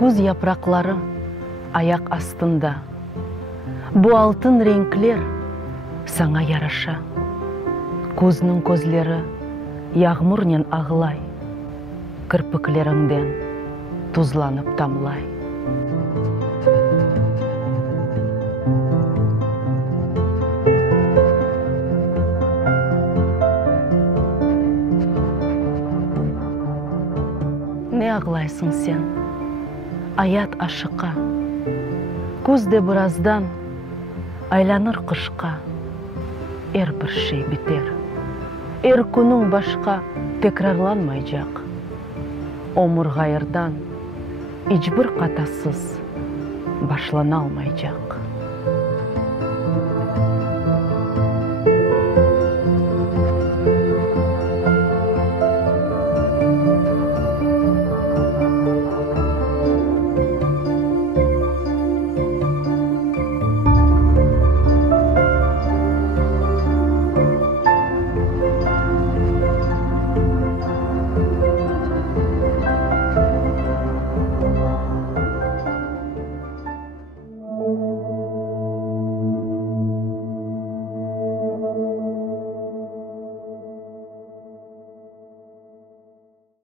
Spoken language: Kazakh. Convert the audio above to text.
Күз япрақлары аяқ астында. Бұ алтын ренклер саңа яраша. Көзінің көзлері яғмұрнен ағылай. Кірпіклеріңден тұзланып тамлай. Не ағылайсың сен, аят ашыққа, көзде біраздан айланыр қышқа. Әр бір шей бітер, әр күнің башқа текрарланмай жақ. Омыр ғайырдан ешбір қатасыз башлана алмай жақ.